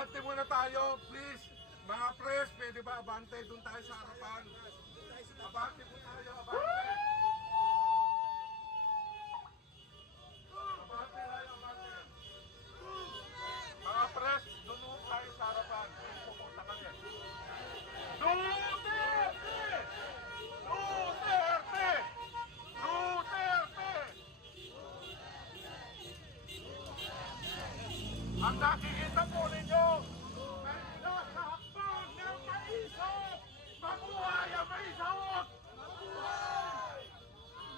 Abante muna tayo, please. Mga press, pwede ba abante? Doon tayo sa harapan. Abante po tayo, abante. Abante tayo, abante. Mga press, doon po tayo sa harapan. Pupunta kami. Duterte! Duterte! Duterte! Ang nakikita po ninyo, may nasa hakbang ng maisog! Mabuhay ang maisog! Mabuhay!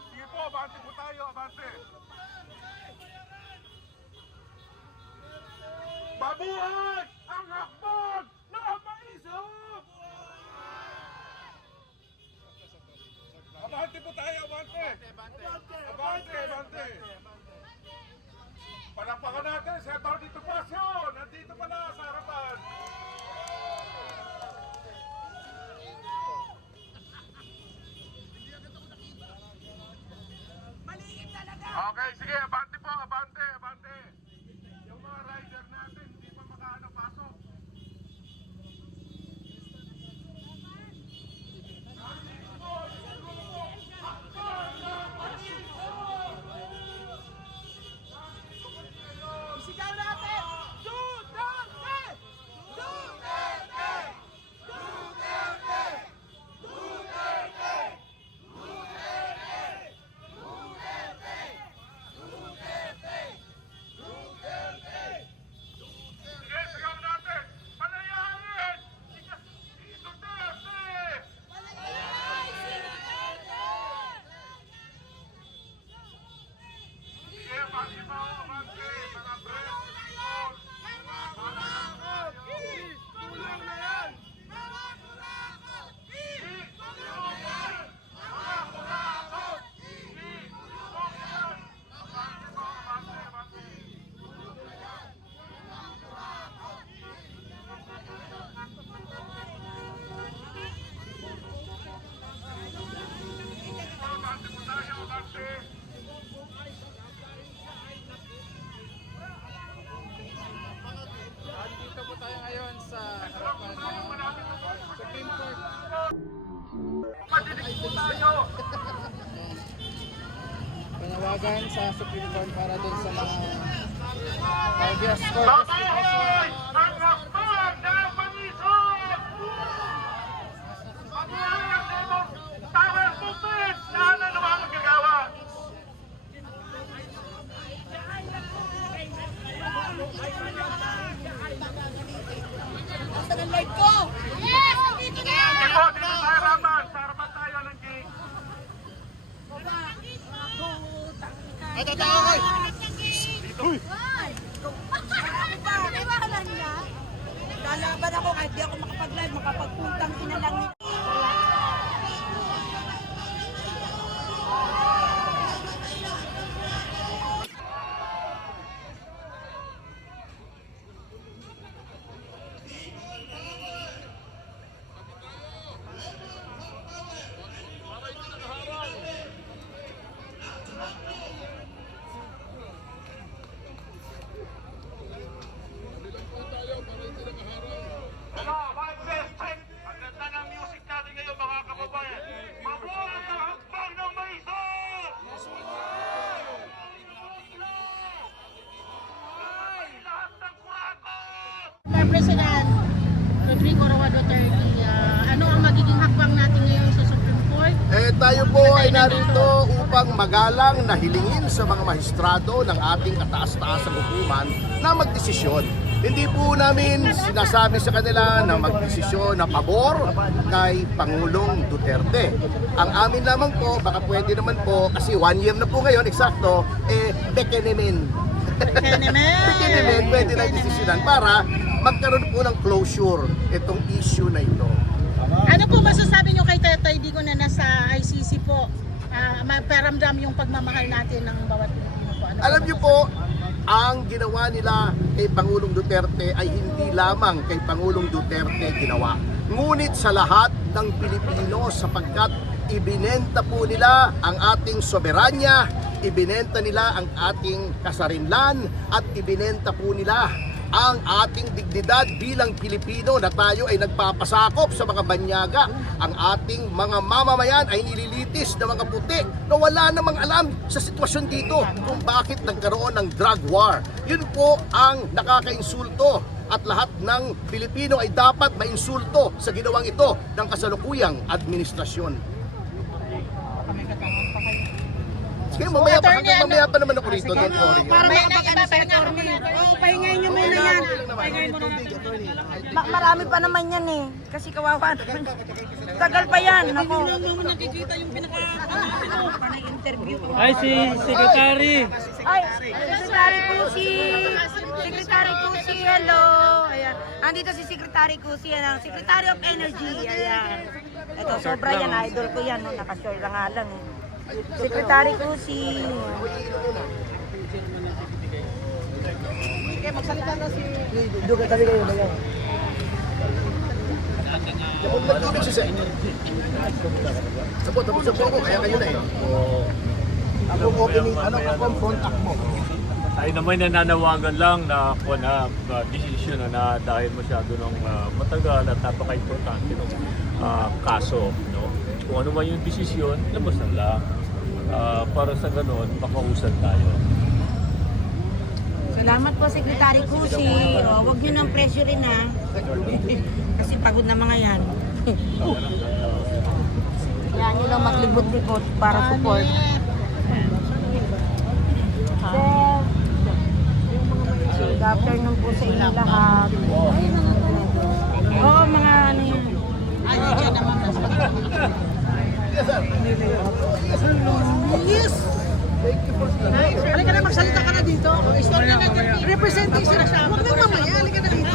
Sige po, abante po tayo, abante! Mabuhay ang hakbang ng maisog! Abante po tayo, abante! Abante, abante! Palapakan natin si Atty. Topacio! Nandito pala sa harapan! Maliit talaga! Okay, sige, abante po, abante, abante! Yung mga rider natin, hindi pa makaano pasok. Isigaw natin! Duterte! Duterte! Duterte! Duterte! Duterte! Duterte! Duterte! Sige, sigaw natin! Palayain! Si Duterte! Malayay si Duterte! Sige, abante po, abante! Mga press, likod! Tulong na yan! Mga kurakot! Tulong na yan! Mga kurakot! Tulong yan! Abante po, abante, abante! Abante po tayo, abante! Dito po tayo ngayon sa harapan ng Supreme Court. Patinig po tayo! Panawagan sa Supreme Court para dun sa mga habeas corpus Mabuhay ang hakbang ng panisog! Mabuhay ang Timog Tower Movement! Lahat na naman magagawa! Nasaan ang live ko? Yes! Dito na! Dito, dito sa harapan! Sa harapan tayo ng gate! Ay, totoo ko! Uy! Iwanan niya? Lalaban ako kahit di ako makapag-live, makapagpuntang ina lang. Hello, mic test, check! Ang ganda ng music natin ngayon mga kababayan! Mabuhay ang hakbang ng maisog! Mabuhay lahat ng kurakot! Former President Rodrigo Roa Duterte, ano ang magiging hakbang natin ngayon sa Supreme Court? Tayo po ay narito upang magalang na hilingin sa mga maestrado ng ating kataas-taasang hukuman na magdesisyon. Hindi po namin sinasabi sa kanila na magdesisyon na pabor kay Pangulong Duterte. Ang amin lamang po, baka pwede naman po, kasi 1 year na po ngayon, eksakto, bekenemen. Bekenemen, pwede na desisyonan para magkaroon po ng closure itong issue na ito. Ano po masasabi nyo kay Tatay Digo na nasa ICC po? Maparamdam yung pagmamahal natin ng bawat Pilipino po. Ano Alam niyo po, ang ginawa nila kay Pangulong Duterte ay hindi lamang kay Pangulong Duterte ginawa. Ngunit sa lahat ng Pilipino sapagkat ibinenta po nila ang ating soberanya, ibinenta nila ang ating kasarinlan at ibinenta po nila ang ating dignidad bilang Pilipino na tayo ay nagpapasakop sa mga banyaga. Ang ating mga mamamayan ay nililitis ng mga puti na wala namang alam sa sitwasyon dito kung bakit nagkaroon ng drug war. Yun po ang nakakainsulto at lahat ng Pilipino ay dapat mainsulto sa ginawang ito ng kasalukuyang administrasyon. Sige, mamaya pa, hanggang mamaya pa naman ako rito, don't worry. May nag-ipapahinga ako muna. Pahingayin nyo muna yan. Marami pa naman yan eh. Kasi kawawa naman. Tagal pa yan. Ako. Nakikita yung Interview. Ay, si Secretary. Ay, Secretary Kusi. Secretary Kusi, hello. Ayan. Andito si Secretary Kusi, ang Secretary of Energy. Ayan. Ito, sobra yan. Idol ko yan. No? Nakashare lang nga lang eh. Secretary Kusi. magsalita na si... Nagtulog si Sir. Tapos ako, kaya kayo na eh. Ako opening, ano ka confront act mo? Ay naman nananawagan lang na decision na dahil masyado ng matagal at napaka-importante ng kaso. No? Kung ano man yung desisyon, labas na lang. Para sa ganoon, makausap tayo. Salamat po, Secretary Kusi. Huwag nyo nang pressure rin ha. Kasi pagod na mga yan. Yan nyo lang maglibot-libot para support. Good afternoon po sa inyo lahat. Oo, mga ano yan. Ay, hindi naman. Yes! Halika na, magsalita ka na dito. Istorya na dyan. Representing sila siya. Huwag nang mamaya, halika na dito.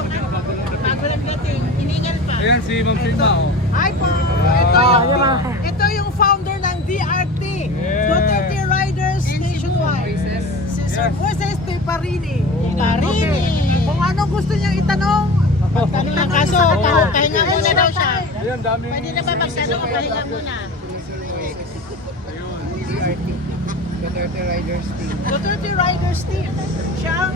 Bago lang dating, iningal pa. Ayan si Ma'am Silma. Hi po! Ito yung founder ng DRT, Duterte Riders Nationwide. Si Sir Jose Parini. Kung anong gusto niyang itanong, ang kaso, pahinga muna daw siya. Pwede na ba magtanong o pahinga muna? Duterte Riders Team. Duterte Riders Team. Siya ang